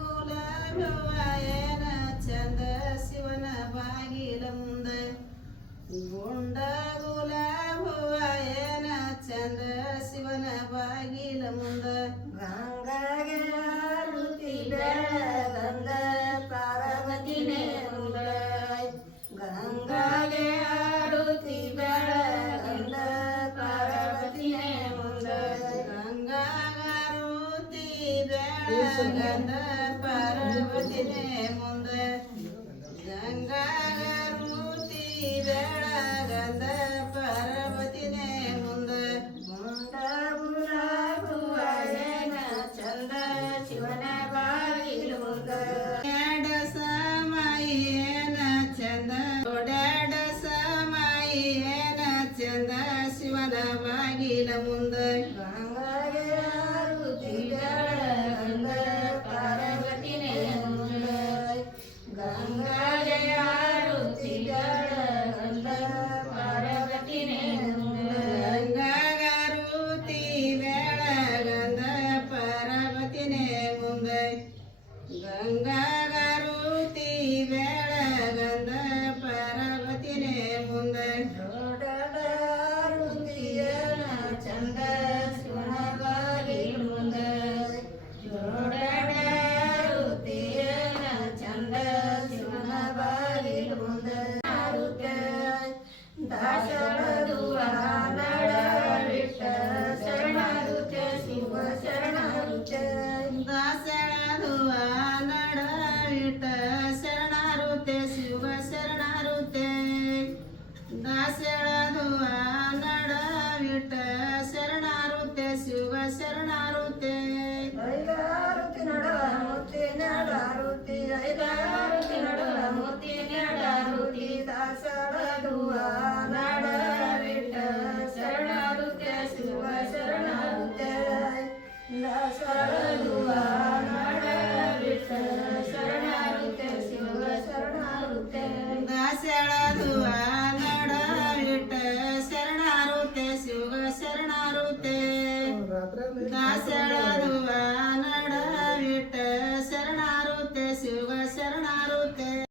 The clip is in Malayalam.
ഗുലാബായന ശിവന പർവതിനെ മുന്ത് ഗംഗാരൂതി വേളാഗന്ധ പർവതിനെ മുന്ത് മുണ്ടമുലാകുവന ചന്ദ ശിവന ബായിലുണ്ട് സമയേന ചന്ദ ഒടട സമയേന ചന്ദ ശിവന ബാഗില മുന്ത് Amen. ಶರಣಾರುತಿ. ಐದಾರುತಿ ನಡಲಾರುತಿ ನಡಾರುತಿ ಐದಾರುತಿ ನಡಲಾರುತಿ ನಡಾರುತಿ ದಾಸರದುವ ನಡವಿಟ್ಟ ಶರಣಾರುತ್ಯ ಶಿವ ಶರಣಾರುತ್ಯ. ದಾಸರದುವ ನಡವಿಟ್ಟ ಶರಣಾರುತ್ಯ ಶಿವ ಶರಣಾರುತ್ಯ. ದಾಸರದುವ ನಡವಿಟ್ಟ ಶರಣಾರುತ್ಯ ಶಿವ ಶರಣ ದಾಸಳ